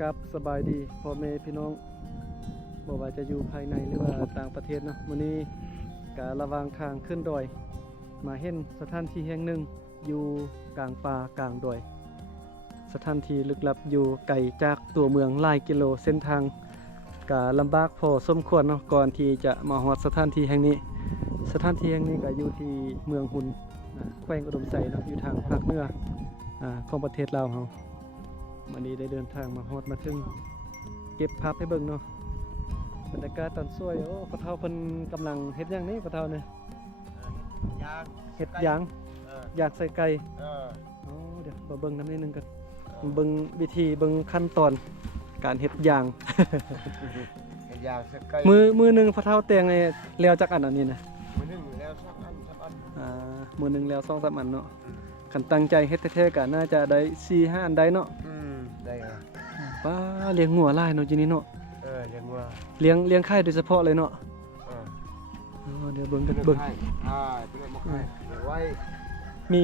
กับสบายดีพ่อแม่พี่น้องบ่ว่าจะอยู่ภายในหรือว่าต่างประเทศเนาะมื้อนี้ก็ระหว่างทางขึ้นดอยมาเห็นสถานที่แห่งหนึ่งอยู่กลางป่ากลางดอยสถานที่ลึกลับอยู่ไกลจากตัวเมืองหลายกิโลเส้นทางก็ลำบากพอสมควรเนาะก่อนที่จะมาฮอดสถานที่แห่งนี้สถานที่แห่งนี้ก็อยู่ที่เมืองหุนแขวงอุดมไซเนาะอยู่ทางภาคเหนือของประเทศลาวเฮาวันนี้ได้เดินทางมาฮอดมาถึงเก็บภาพให้เบิ่งเนาะบรรยากาศตอนสวยโอ้พ่อเฒ่าเพิ่นกำลังเฮ็ดหยังนี่พ่อเฒ่าเนี่ย ยาง เฮ็ดยาง อยากใส่ไก่ เออ อ๋อเดี๋ยวมาเบิ่งนำนิดนึงกันเบิ่งวิธีเบิ่งขั้นตอนการเฮ็ดยาง เฮ็ดยางสักไก่ มือหนึงพ่อเฒ่าแต่งไอ้แล้วจักอันนี้นะ มือหนึงแล้วสักอันสักอัน มือหนึงแล้ว2-3อันเนาะคันตั้งใจเฮ็ดแท้ๆก็น่าจะได้4-5อันได้เนาะ ได้อ่ะ ป้าเลี้ยงงัวหลายเนาะจินี่เนาะ เลี้ยงวัว เลี้ยงไข่โดยเฉพาะเลยเนาะ เออ อ๋อเดี๋ยวเบิ่งกันเบิ่ง ให้เป็นมาให้เลี้ยงไว้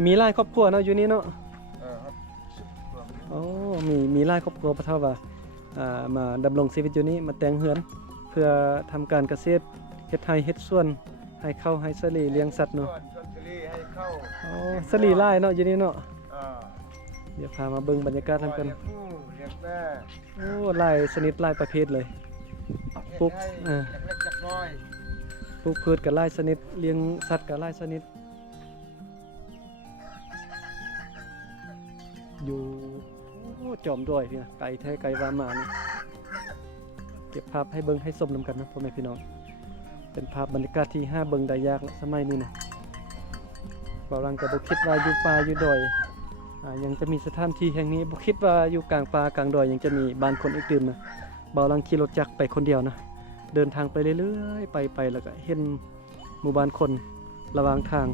มีหลายครอบครัวเนาะอยู่นี่เนาะ ครับ อ๋อมีหลายครอบครัวพ่อเฒ่าว่ามาดำรงชีวิตอยู่นี่มาแต่งเฮือนเพื่อทำการเกษตรเฮ็ดไร่เฮ็ดสวนให้ข้าวให้สลีเลี้ยงสัตว์เนาะ ส่วนสลีให้เข้า อ๋อสลีหลายเนาะอยู่นี่เนาะ เออ เดี๋ยวพามาเบิ่งบรรยากาศทำกัน เลี้ยงคู่เลี้ยงแม่ โอ้หลายชนิดหลายประเภทเลย ปุ๊บ เฮ็ดให้เล็กๆจักน้อย ปลูกพืชก็หลายชนิดเลี้ยงสัตว์ก็หลายชนิดอยู่โอ้จอมด้วยพี่นะไก่แท้ไก่วามานี่เก็บภาพให้เบิ่งให้ชมนำกันนะพ่อแม่พี่น้องเป็นภาพบรรยากาศที่ห้าเบิ่งได้ยากละสมัยนี้นะบ่าวรังก็บ่คิดว่าอยู่ป่าอยู่ดอยยังจะมีสถานที่แห่งนี้บ่คิดว่าอยู่กลางป่ากลางดอยยังจะมีบ้านคนอีกตื่นนะบ่าวรังขี่รถจักรไปคนเดียวนะเดินทางไปเรื่อยๆไปแล้วก็เห็นหมู่บ้านคนระหว่างทาง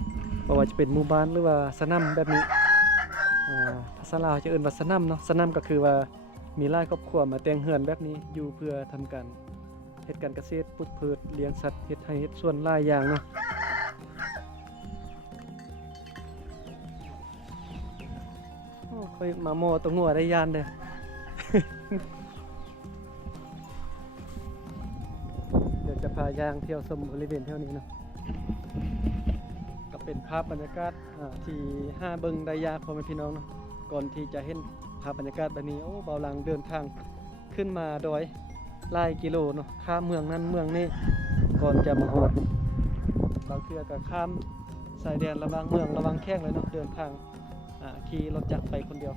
บ่ว่าจะเป็นหมู่บ้านหรือว่าสนามแบบนี้ภาษาลาวจะเอิ้นว่าสนามเนาะสนามก็คือว่ามีหลายครอบครัวมาแต่งเฮือนแบบนี้อยู่เพื่อทำการเฮ็ดการเกษตรปลูกพืชเลี้ยงสัตว์เฮ็ดไร่เฮ็ดสวนหลายอย่างเนาะโอ้ค่อยมาโมตัวงัวได้ยานเด้อ เดี๋ยวจะพายางเที่ยวชมบริเวณแถวนี้เนาะก็เป็นภาพบรรยากาศที่ห้าเบิงได้ยากพ่อแม่พี่น้องเนาะก่อนที่จะเห็นภาพบรรยากาศแบบนี้โอ้เบาหลังเดินทางขึ้นมาดอยหลายกิโลเนาะข้ามเมืองนั้นเมืองนี้ก่อนจะมาฮอดบางเทื่อก็ข้ามชายแดนระหว่างเมืองระหว่างแข้งเลยเนาะเดินทางขี่รถจักรไปคนเดียว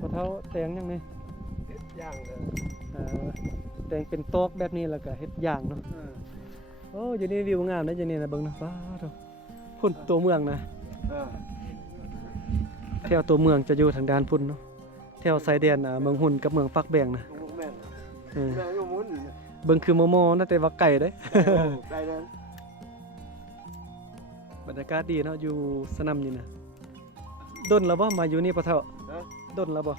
พอเท้าแตงยังนี่ เฮ็ดยางเลย แตงเป็นโต๊ะแบบนี้แล้วก็เฮ็ดย่างเนาะโอ้อยู่นี่วิวงามนะอยู่นี่นะเบิ่งนะว้าวเถอะพุ่นตัวเมืองนะ เออ แถวตัวเมืองจะอยู่ทางด้านพุ่นเนาะแถวชายแดนเมืองหุ่นกับเมืองปักแบงนะ ลูกแม่น เออ แม่อยู่หมุน เบิ่งคือโมโมนะแต่ว่าไก่เด้ ได้เลย บรรยากาศดีเนาะอยู่สนามนี่นะดนแล้วบ่มาอยู่นี่ปะเฒ่า ฮะ ดนแล้วบ่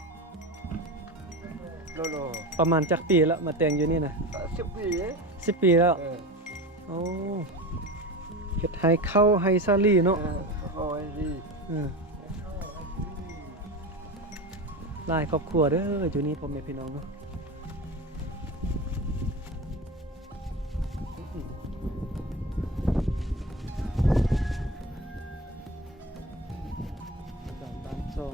โลโล ประมาณจักปีแล้วมาแต่งอยู่นี่นะ 10 ปีเอ๊ะ 10 ปีแล้ว เออ โอ้เฮ็ดให้เข้าให้ซาลีเนาะ โอ้ยดี หลายครอบครัวเด้ออยู่นี่พ่อแม่พี่น้องเนาะบ้านซอง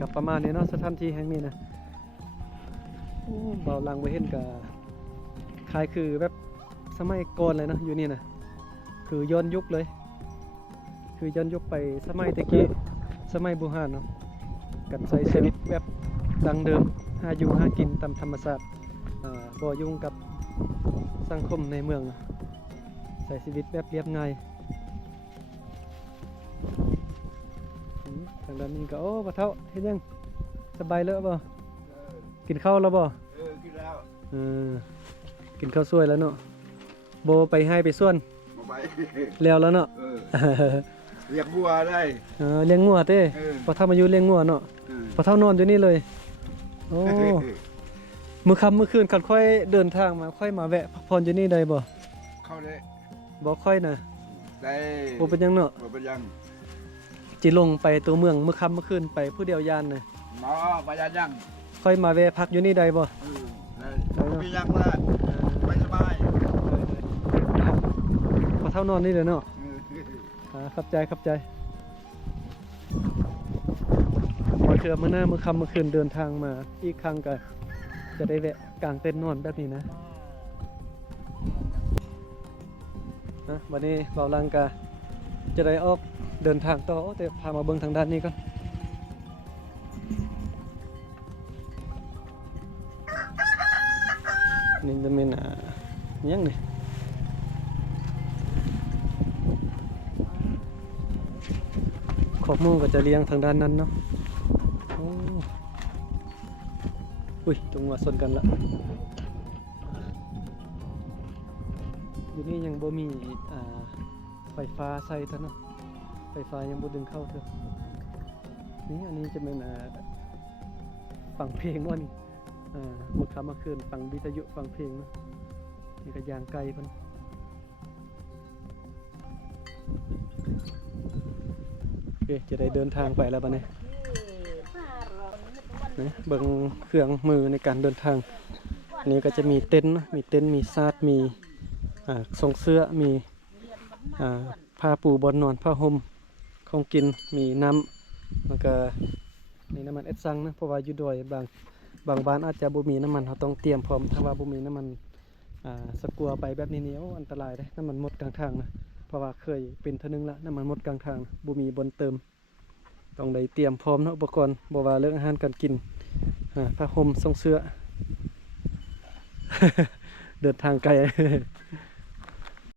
กับประมาณนี้เนาะสถานที่แห่งนี้นะโอ้เบาลังไปเห็นกับคล้ายคือแบบสมัยก่อนเลยเนาะอยู่นี่นะคือย้อนยุคเลยคือย้อนยุคไปสมัยตะกี้สมัยโบราณเนาะกันใช้ชีวิตแบบดังเดิมหาอยู่หากินตามธรรมชาติบ่ยุ่งกับสังคมในเมืองเนาะใช้ชีวิตแบบเรียบง่ายทางด้านนี้ก็โอ้บ่เฒ่าเฮ็ดยังสบายเลยบ่กินข้าวแล้วบ่ กินแล้ว กินข้าวสวยแล้วเนาะโบไปให้ไปส่วน บ่ไป แล้วเนาะ เรียกบัวได้ เลี้ยงงัวเต้ พอทำอายุเลี้ยงงัวเนาะ เออ พอเท่านอนอยู่นี่เลยโอ้ มื้อค่ำมื้อคืนคันค่อยเดินทางมาค่อยมาแวะพักผ่อนอยู่นี่ได้บ่ เข้าได้ บ่ค่อยนะ ได้ บ่เป็นหยังเนาะ บ่เป็นหยัง จิลงไปตัวเมืองมื้อค่ำมื้อคืนไปผู้เดียวยานน่ะ หมอบ่ยันยัง ค่อยมาแวะพักอยู่นี่ได้บ่ ได้บ่มีหยังละไปสบาย พอเท่านอนนี่เด้อเนาะ เออ ขับใจพอเทื่อมื้อหน้ามื้อค่ำมื้อคืนเดินทางมาอีกครั้งก็จะได้แวะกางเต็นท์นอนแบบนี้นะวันนี้เราลังกาจะได้ออกเดินทางต่อแต่พามาเบิ่งทางด้านนี้ก่อนนี่จะเป็นยังนี่ขอบมูก็จะเลี้ยงทางด้านนั้นเนาะโอ้อุ้ยจงว่าสนกันละอยู่นี่ยังบ่มีไฟฟ้าใส่เท่าเนาะไฟฟ้ายังบ่ดึงเข้าเถอะนี่อันนี้จะเป็นฟังเพลงว่านี่มื้อค่ำเมื่อคืนฟังวิทยุฟังเพลงเนาะนี่ก็ยางไกลเพิ่นโอเคจะได้เดินทางไปแล้วบัดนี้นะเบิ่งเครื่องมือในการเดินทางอันนี้ก็จะมีเต็นท์นะมีเต็นท์มีซาดมีทรงเสื้อมีผ้าปูบอนนอนผ้าห่มของกินมีน้ำแล้วก็มีน้ำมันเอสซังนะเพราะว่าอยู่ดอยบางบ้านอาจจะบ่มีน้ำมันเราต้องเตรียมพร้อมถ้าว่าบ่มีน้ำมันสกัวไปแบบนี้เนี่ยอันตรายเลยน้ำมันหมดกลางทางนะเพราะว่าเคยเป็นเท่านึงละน้ำมันหมดกลางทางบ่มีบนเติมต้องได้เตรียมพร้อมเนาะอุปกรณ์บ่ว่าเรื่องอาหารการกินผ้าห่มทรงเสื้อ เดินทางไกล